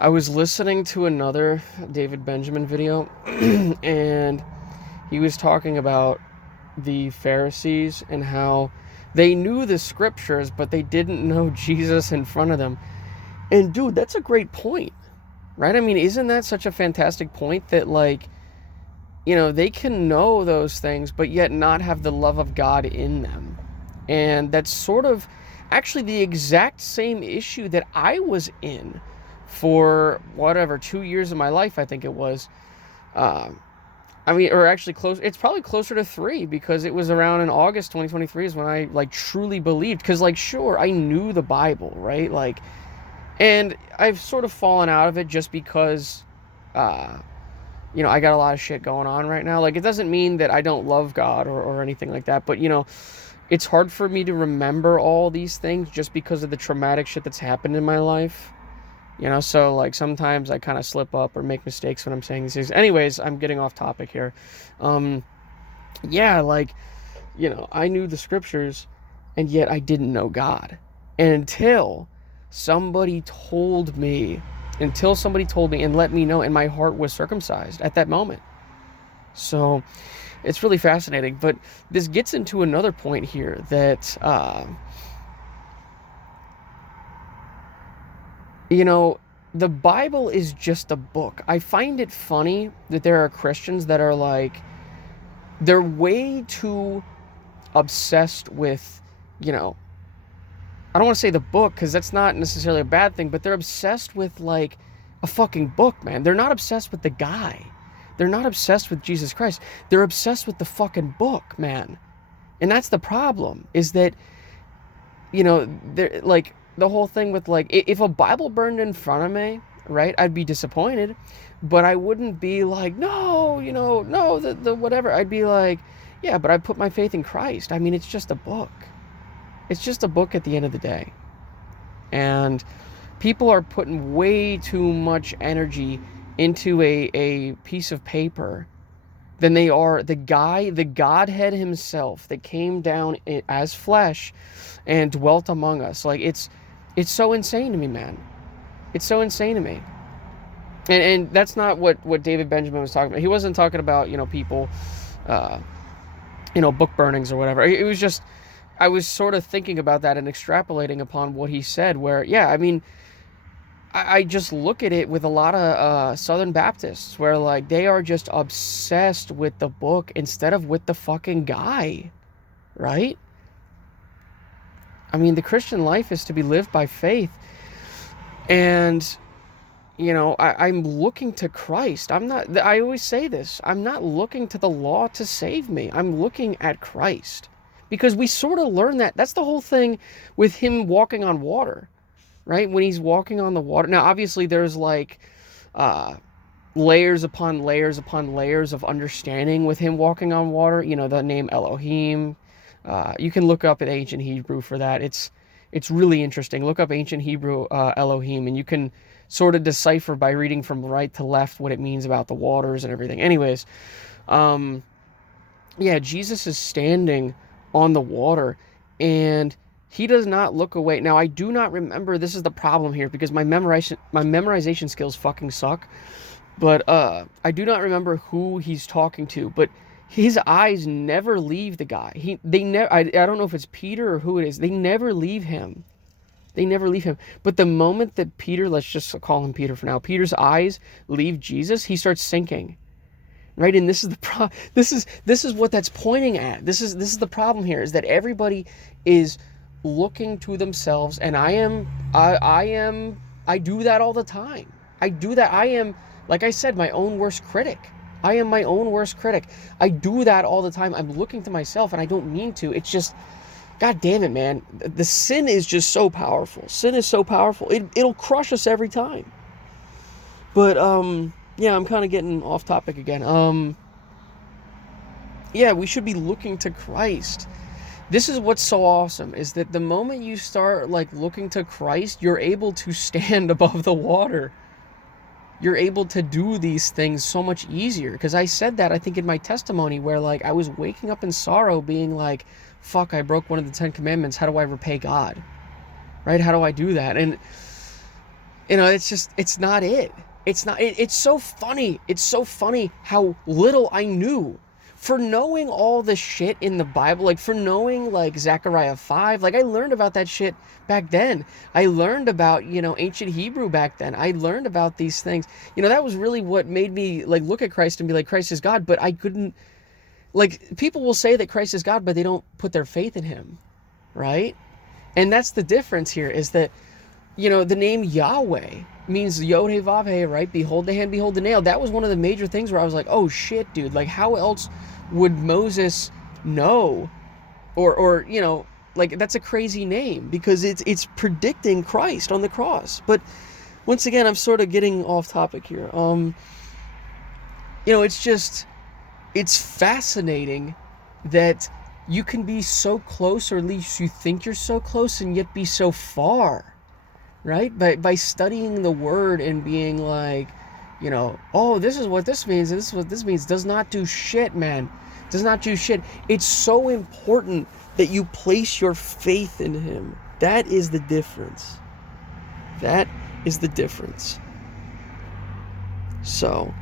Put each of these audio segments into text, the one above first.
I was listening to another David Benjamin video, and he was talking about the Pharisees and how they knew the scriptures, but they didn't know Jesus in front of them. And dude, that's a great point, right? I mean, isn't that such a fantastic point that, like, they can know those things, but yet not have the love of God in them? And that's sort of actually the exact same issue that I was in for whatever 2 years of my life, I think it was. Uh, I mean, or actually close. It's probably closer to three because it was around in August 2023 is when I like truly believed. Because like, sure, I knew the Bible, right? Like, and I've sort of fallen out of it just because, uh, I got a lot of shit going on right now. Like, it doesn't mean that I don't love God or anything like that. But it's hard for me to remember all these things just because of the traumatic shit that's happened in my life. So like sometimes I kind of slip up or make mistakes when I'm saying these things. Anyways, I'm getting off topic here. Um, yeah, like, I knew the scriptures and yet I didn't know God until somebody told me, and let me know, and my heart was circumcised at that moment. So it's really fascinating. But this gets into another point here that, the Bible is just a book. I find it funny that there are Christians that are like, they're way too obsessed with, I don't want to say the book because that's not necessarily a bad thing, but they're obsessed with like a fucking book, man. They're not obsessed with the guy. They're not obsessed with Jesus Christ. They're obsessed with the fucking book, man. And that's the problem, is that, they're like, the whole thing with like, if a Bible burned in front of me, right, I'd be disappointed, but I wouldn't be like, no, no, the whatever. I'd be like, yeah, but I put my faith in Christ. I mean, it's just a book. It's just a book at the end of the day. And people are putting way too much energy into a piece of paper than they are the Godhead himself that came down as flesh and dwelt among us. Like, it's so insane to me, man. It's so insane to me. And that's not what David Benjamin was talking about. He wasn't talking about, people, uh, book burnings or whatever. It was just, I was sort of thinking about that and extrapolating upon what he said, where, yeah, I mean, I just look at it with a lot of Southern Baptists where, like, they are just obsessed with the book instead of with the fucking guy, right? I mean, the Christian life is to be lived by faith. And, I'm looking to Christ. I always say this, I'm not looking to the law to save me. I'm looking at Christ. Because we sort of learn that. That's the whole thing with him walking on water, right? When he's walking on the water. Now, obviously, there's like uh, layers upon layers upon layers of understanding with him walking on water. The name Elohim. You can look up at ancient Hebrew for that. It's really interesting. Look up ancient Hebrew Elohim, and you can sort of decipher by reading from right to left what it means about the waters and everything. Anyways, um, yeah, Jesus is standing on the water, and he does not look away. Now, I do not remember. This is the problem here because my memorization skills fucking suck. But I do not remember who he's talking to. But his eyes never leave the guy. They never. I don't know if it's Peter or who it is. They never leave him. They never leave him. But the moment that Peter, let's just call him Peter for now, Peter's eyes leave Jesus, he starts sinking. Right? And this is this is what that's pointing at. This is the problem here, is that everybody is looking to themselves, and I do that all the time. I do that. I am, like I said, my own worst critic. I am my own worst critic. I do that all the time. I'm looking to myself, and I don't mean to. It's just, God damn it, man. The sin is just so powerful. Sin is so powerful. It'll crush us every time. But yeah, I'm kind of getting off topic again. Yeah, we should be looking to Christ. This is what's so awesome, is that the moment you start like looking to Christ, you're able to stand above the water. You're able to do these things so much easier. Because I said that, I think, in my testimony, where like I was waking up in sorrow being like, fuck, I broke one of the 10 commandments. How do I repay God? Right? How do I do that? And You know, it's just, it's not it. It's not, it's so funny. It's so funny how little I knew. For knowing all the shit in the Bible, like for knowing like Zechariah 5, like I learned about that shit back then. I learned about, you know, ancient Hebrew back then. I learned about these things. You know, that was really what made me like look at Christ and be like, Christ is God, but I couldn't, like, people will say that Christ is God, but they don't put their faith in him, right? And that's the difference here, is that, you know, the name Yahweh means Yod He Vav He, right? Behold the hand, behold the nail. That was one of the major things where I was like, oh shit, dude, like how else would Moses know? Or you know, like that's a crazy name because it's predicting Christ on the cross. But once again, I'm sort of getting off topic here. You know, it's just, it's fascinating that you can be so close, or at least you think you're so close, and yet be so far, right? By studying the word and being like, you know, oh, this is what this means, and this is what this means, does not do shit, man. Does not do shit. It's so important that you place your faith in him. That is the difference. That is the difference. So,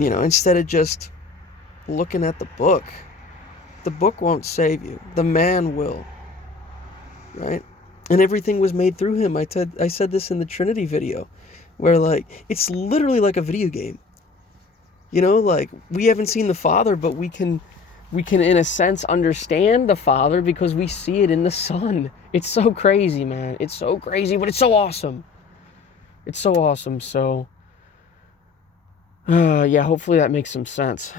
you know, instead of just looking at the book won't save you. The man will, right? And everything was made through him. I said this in the Trinity video, where like it's literally like a video game. You know, like we haven't seen the Father, but we can in a sense understand the Father because we see it in the Son. It's so crazy, man. It's so crazy, but it's so awesome. It's so awesome. So yeah, hopefully that makes some sense.